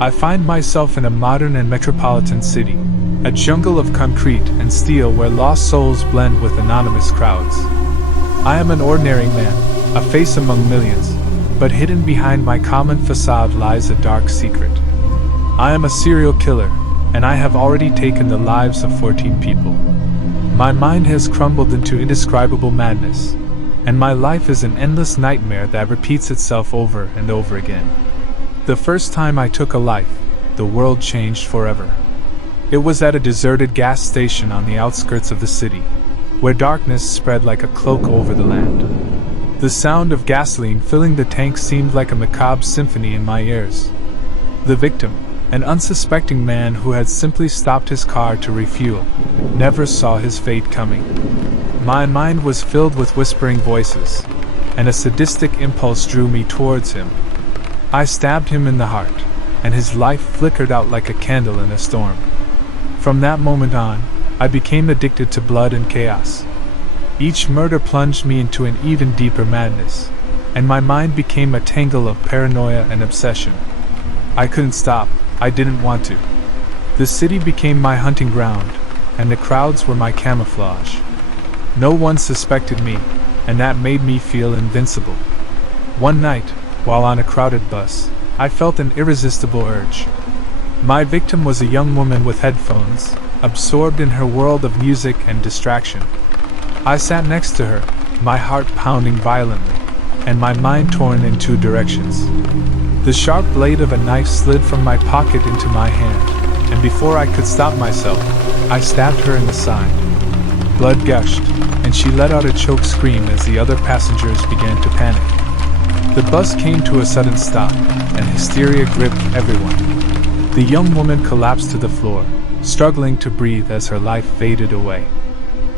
I find myself in a modern and metropolitan city, a jungle of concrete and steel where lost souls blend with anonymous crowds. I am an ordinary man, a face among millions, but hidden behind my common facade lies a dark secret. I am a serial killer, and I have already taken the lives of 14 people. My mind has crumbled into indescribable madness, and my life is an endless nightmare that repeats itself over and over again. The first time I took a life, the world changed forever. It was at a deserted gas station on the outskirts of the city, where darkness spread like a cloak over the land. The sound of gasoline filling the tank seemed like a macabre symphony in my ears. The victim, an unsuspecting man who had simply stopped his car to refuel, never saw his fate coming. My mind was filled with whispering voices, and a sadistic impulse drew me towards him. I stabbed him in the heart, and his life flickered out like a candle in a storm. From that moment on, I became addicted to blood and chaos. Each murder plunged me into an even deeper madness, and my mind became a tangle of paranoia and obsession. I couldn't stop, I didn't want to. The city became my hunting ground, and the crowds were my camouflage. No one suspected me, and that made me feel invincible. One night, while on a crowded bus, I felt an irresistible urge. My victim was a young woman with headphones, absorbed in her world of music and distraction. I sat next to her, my heart pounding violently, and my mind torn in two directions. The sharp blade of a knife slid from my pocket into my hand, and before I could stop myself, I stabbed her in the side. Blood gushed, and she let out a choked scream as the other passengers began to panic. The bus came to a sudden stop, and hysteria gripped everyone. The young woman collapsed to the floor, struggling to breathe as her life faded away.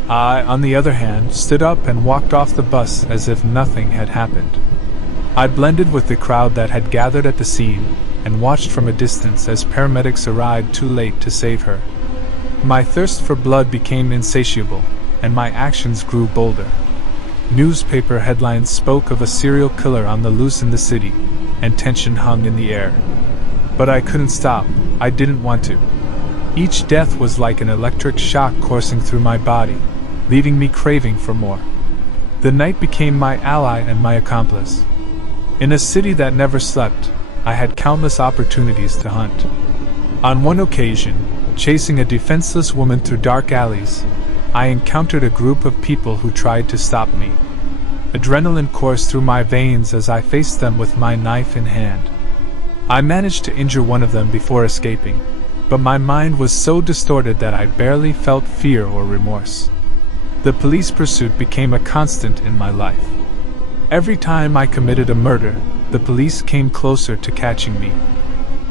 I, on the other hand, stood up and walked off the bus as if nothing had happened. I blended with the crowd that had gathered at the scene, and watched from a distance as paramedics arrived too late to save her. My thirst for blood became insatiable, and my actions grew bolder. Newspaper headlines spoke of a serial killer on the loose in the city, and tension hung in the air. But I couldn't stop, I didn't want to. Each death was like an electric shock coursing through my body, leaving me craving for more. The night became my ally and my accomplice. In a city that never slept, I had countless opportunities to hunt. On one occasion, chasing a defenseless woman through dark alleys, I encountered a group of people who tried to stop me. Adrenaline coursed through my veins as I faced them with my knife in hand. I managed to injure one of them before escaping, but my mind was so distorted that I barely felt fear or remorse. The police pursuit became a constant in my life. Every time I committed a murder, the police came closer to catching me.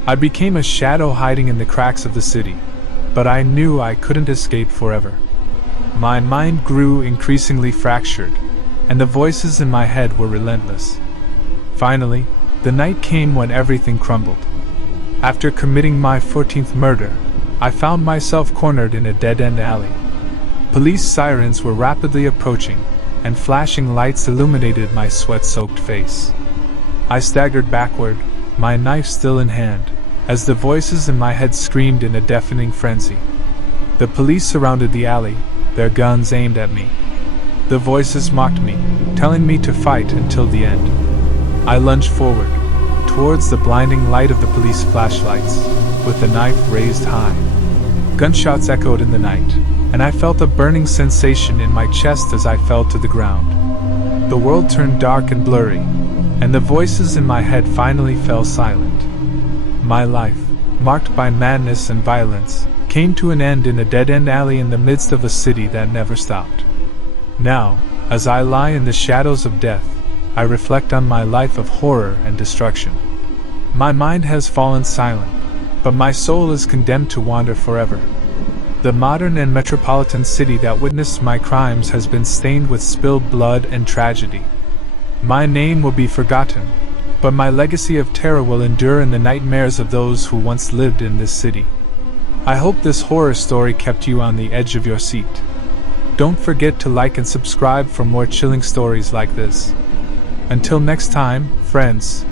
I became a shadow hiding in the cracks of the city, but I knew I couldn't escape forever. My mind grew increasingly fractured, and the voices in my head were relentless. Finally, the night came when everything crumbled. After committing my 14th murder, I found myself cornered in a dead-end alley. Police sirens were rapidly approaching, and flashing lights illuminated my sweat-soaked face. I staggered backward, my knife still in hand, as the voices in my head screamed in a deafening frenzy. The police surrounded the alley, their guns aimed at me. The voices mocked me, telling me to fight until the end. I lunged forward, towards the blinding light of the police flashlights, with the knife raised high. Gunshots echoed in the night, and I felt a burning sensation in my chest as I fell to the ground. The world turned dark and blurry, and the voices in my head finally fell silent. My life, marked by madness and violence, came to an end in a dead-end alley in the midst of a city that never stopped. Now, as I lie in the shadows of death, I reflect on my life of horror and destruction. My mind has fallen silent, but my soul is condemned to wander forever. The modern and metropolitan city that witnessed my crimes has been stained with spilled blood and tragedy. My name will be forgotten, but my legacy of terror will endure in the nightmares of those who once lived in this city. I hope this horror story kept you on the edge of your seat. Don't forget to like and subscribe for more chilling stories like this. Until next time, friends.